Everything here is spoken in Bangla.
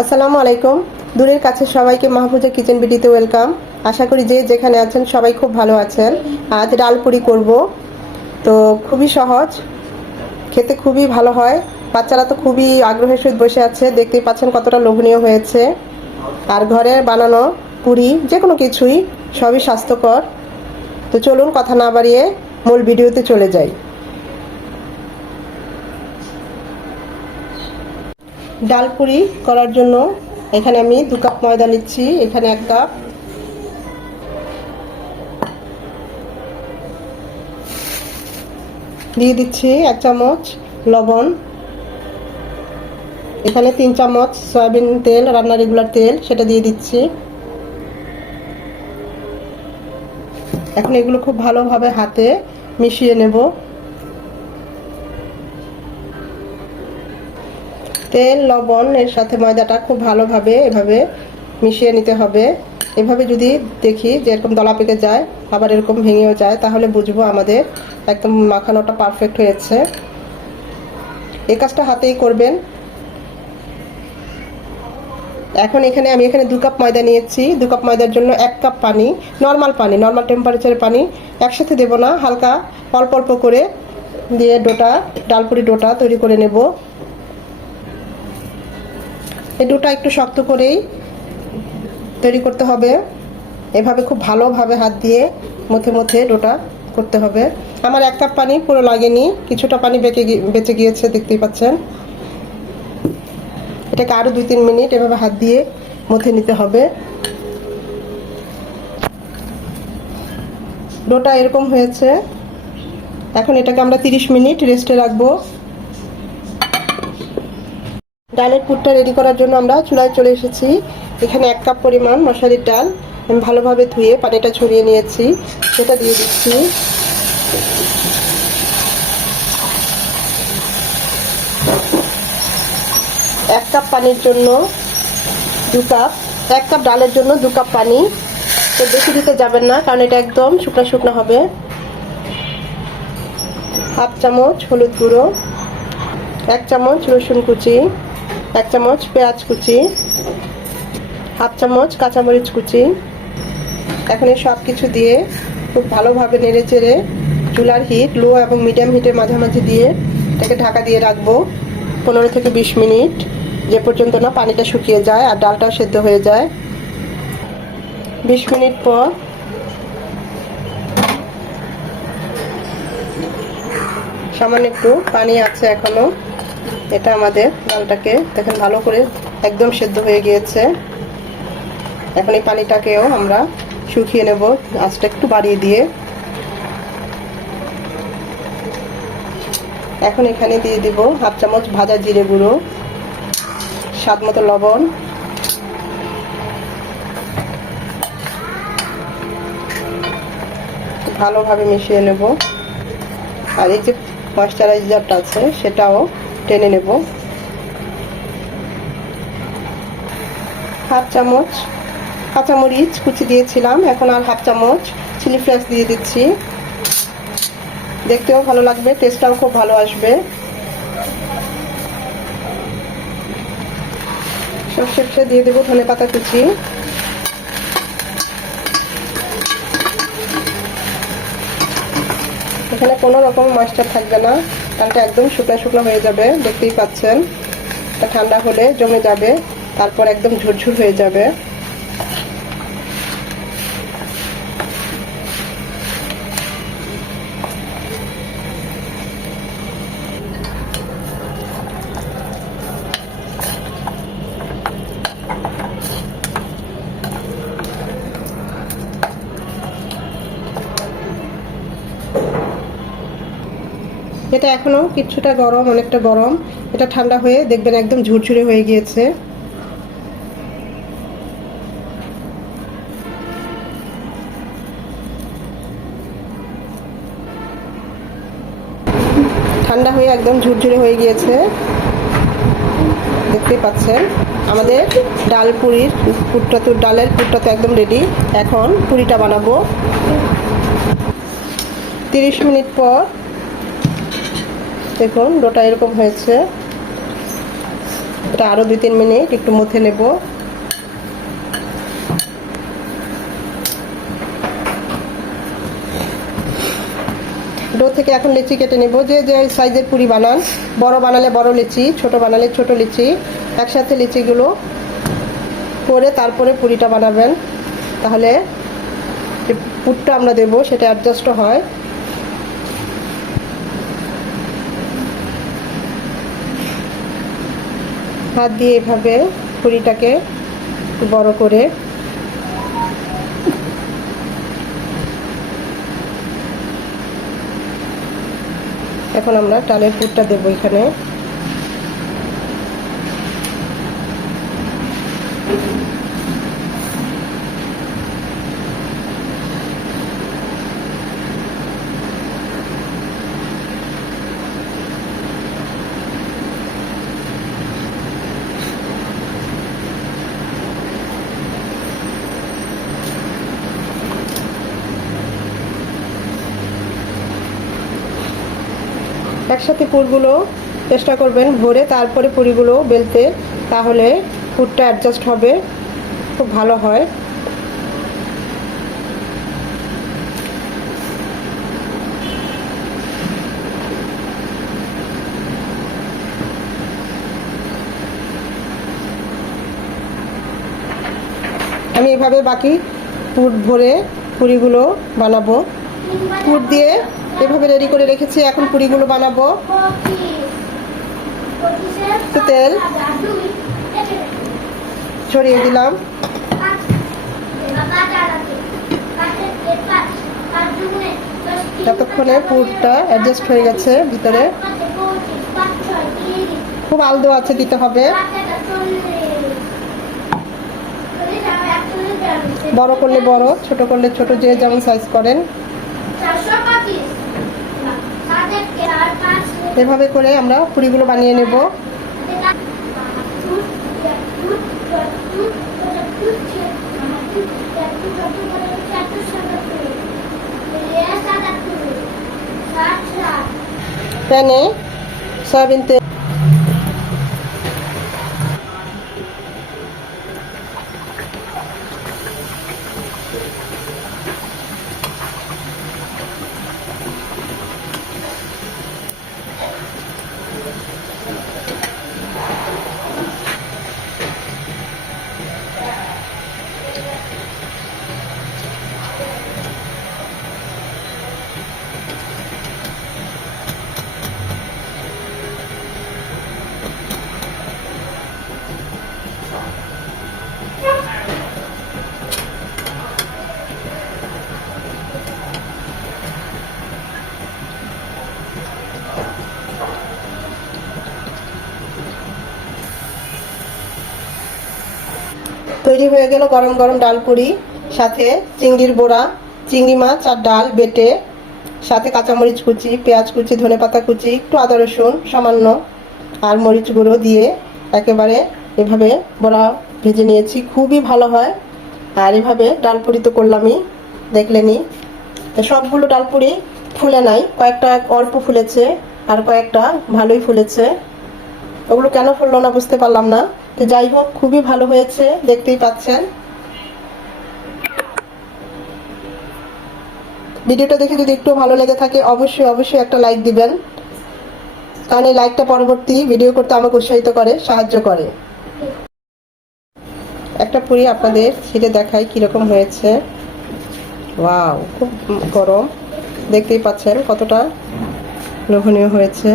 আসসালামু আলাইকুম। দূরের কাছে সবাইকে মাহফুজা কিচেন বিডিতে ওয়েলকাম। আশা করি যে যেখানে আছেন সবাই খুব ভালো আছেন। আজ ডাল পুরি করব। তো খুবই সহজ। খেতে খুবই ভালো হয়। বাচ্চারা তো খুবই আগ্রহের সহিত বসে আছে। দেখতেই পাচ্ছেন কতটা লোভনীয় হয়েছে। আর ঘরে বানানো পুরি যে কোনো কিছুই, সবই স্বাস্থ্যকর। তো চলুন কথা না বাড়িয়ে মূল ভিডিওতে চলে যাই। ডাল পুরি করার জন্য এখানে আমি দু কাপ ময়দা নিচ্ছি, এখানে এক কাপ। দিয়ে দিচ্ছি এক চামচ লবণ। এখানে তিন চামচ সয়াবিন তেল রান্নার রেগুলার তেল, সেটা দিয়ে দিচ্ছি। এখন এগুলো খুব ভালোভাবে হাতে মিশিয়ে নেব। তেল, লবণ, এর সাথে ময়দাটা খুব ভালোভাবে এভাবে মিশিয়ে নিতে হবে। এভাবে যদি দেখি যে এরকম দলা পেকে যায়, আবার এরকম ভেঙেও যায়, তাহলে বুঝব আমাদের একদম মাখানোটা পারফেক্ট হয়েছে। এই কাজটা হাতেই করবেন। এখন এখানে আমি এখানে দু কাপ ময়দা নিয়েছি। দু কাপ ময়দার জন্য এক কাপ পানি নর্মাল পানি নর্মাল টেম্পারেচারের পানি একসাথে দেব না, হালকা অল্প অল্প করে দিয়ে ডোটা, ডালপুরি ডোটা তৈরি করে নেব। এই ডোটা একটু শক্ত করেই তৈরি করতে হবে। এভাবে খুব ভালোভাবে হাত দিয়ে মধ্যে মধ্যে ডোটা করতে হবে। আমার এক কাপ পানি পুরো লাগেনি, কিছুটা পানি বেঁকে বেঁচে গিয়েছে, দেখতেই পাচ্ছেন। এটাকে আরও দুই তিন মিনিট এভাবে হাত দিয়ে মথে নিতে হবে। ডোটা এরকম হয়েছে। এখন এটাকে আমরা তিরিশ মিনিট রেস্টে রাখব। ডালের পুরটা রেডি করার জন্য আমরা চুলায় চলে এসেছি। এখানে এক কাপ পরিমাণ মশারির ডাল। আমি ভালোভাবে ধুয়ে পানিটা ছড়িয়ে নিয়েছি। সেটা দিয়ে দিচ্ছি। এক কাপ পানির জন্য দু কাপ। এক কাপ ডালের জন্য দু কাপ পানি। তো বেশি দিতে যাবেন না, কারণ এটা একদম শুকনো শুকনো হবে। হাফ চামচ হলুদ গুঁড়ো, এক চামচ রসুন কুচি। এক চামচ পেঁয়াজ কুচি, হাফ চামচ কাঁচামরিচ কুচি। এখন সব কিছু দিয়ে খুব ভালোভাবে নেড়ে চেড়ে চুলার হিট লো এবং মিডিয়াম হিটের মাঝামাঝি দিয়ে এটাকে ঢাকা দিয়ে রাখব পনেরো থেকে বিশ মিনিট, যে পর্যন্ত না পানিটা শুকিয়ে যায় আর ডালটাও সেদ্ধ হয়ে যায়। বিশ মিনিট পর সামান্য একটু পানি আছে এখনও। এটা আমাদের ডালটাকে দেখেন ভালো করে একদম সেদ্ধ হয়ে গিয়েছে। এখন এই পানিটাকেও আমরা শুকিয়ে নেব, আঁচটা একটু বাড়িয়ে দিয়ে। এখন এখানে দিয়ে দিব হাফ চামচ ভাজা জিরে গুঁড়ো, স্বাদ মতো লবণ। ভালোভাবে মিশিয়ে নেব। আর এই যে ময়শ্চারাইজারটা আছে, সেটাও টেনে নেব। হাফ চামচ কাঁচামরিচ কুচি দিয়েছিলাম, এখন আর হাফ চামচ চিলি ফ্লেক্স দিয়ে দিচ্ছি। দেখতেও ভালো লাগবে টেস্টটাও খুব ভালো আসবে। সব শেষে দিয়ে দেবো ধনে পাতা কুচি। এখানে কোনো রকম ময়েশ্চার থাকবে না। ডালটা একদম শুকনো শুকনো হয়ে যাবে, দেখতেই পাচ্ছেন। ঠান্ডা হলে জমে যাবে, তারপর একদম ঝুরঝুর হয়ে যাবে। এটা এখনও কিছুটা গরম, অনেকটা গরম। এটা ঠান্ডা হয়ে দেখবেন একদম ঝুরঝুরে হয়ে গিয়েছে। ঠান্ডা হয়ে একদম ঝুরঝুরে হয়ে গিয়েছে। দেখতেই পাচ্ছেন, আমাদের ডাল পুরির পুরটা তো ডালের পুরটা তো একদম রেডি এখন পুরিটা বানাবো। তিরিশ মিনিট পর দেখুন, ডোটা এরকম হয়েছে। এটা আরও দুই তিন মিনিট একটু মুথে নেব। ডো থেকে এখন লিচি কেটে নেব। যে যে সাইজের পুরি বানান, বড় বানালে বড় লিচি, ছোট বানালে ছোট লিচি, একসাথে লিচিগুলো করে তারপরে পুরিটা বানাবেন। তাহলে যে পুরটা আমরা দেব, সেটা অ্যাডজাস্ট হয়। হাত দিয়ে এভাবে পুরিটাকে বড় করে। এখন আমরা টালের পুরটা দেবো এখানে। একসাথে পুরগুলো চেষ্টা করবেন ভরে তারপরে পুরিগুলো বেলতে, তাহলে পুরটা অ্যাডজাস্ট হবে। খুব ভালো হয়। আমি এভাবে বাকি পুর ভরে পুরিগুলো বানাবো। পুর দিয়ে এভাবে রেডি করে রেখেছি, এখন পুরিগুলো বানাবো। তেল ছড়িয়ে দিলাম। যতক্ষণে পুরটা অ্যাডজাস্ট হয়ে গেছে ভিতরে, খুব আলদো আছে দিতে হবে। বড় করলে বড়, ছোট করলে ছোট, যে যেমন সাইজ করেন। এভাবে করে আমরা পুরিগুলো বানিয়ে নেব। প্যানে সয়াবিন তেল তৈরি হয়ে গেল গরম গরম ডাল পুরি, সাথে চিংড়ির বড়া, চিংড়ি মাছ আর ডাল বেটে, সাথে কাঁচামরিচ কুচি, পেঁয়াজ কুচি, ধনে পাতা কুচি, একটু আদা রসুন সামান্য আর মরিচ গুঁড়ো দিয়ে একেবারে এভাবে বড়া ভেজে নিয়েছি। খুবই ভালো হয়। আর এভাবে ডাল পুরি তো করলামই দেখলেনি সবগুলো ডাল পুরি ফুলে নাই, কয়েকটা অল্প ফুলেছে আর কয়েকটা ভালোই ফুলেছে। ওগুলো কেন ফুললো না বুঝতে পারলাম না। তো যাই হোক, খুবই ভালো হয়েছে, দেখতেই পাচ্ছেন। ভিডিওটা দেখে যদি একটু ভালো লেগে থাকে, অবশ্যই অবশ্যই একটা লাইক দিবেন। কারণ এই লাইকটা পরবর্তী ভিডিও করতে আমাকে উৎসাহিত করে, সাহায্য করে। একটা পুরি আপনাদের ছিঁড়ে দেখাই কীরকম হয়েছে। ওয়াও খুব গরম। দেখতেই পাচ্ছেন কতটা লোভনীয় হয়েছে।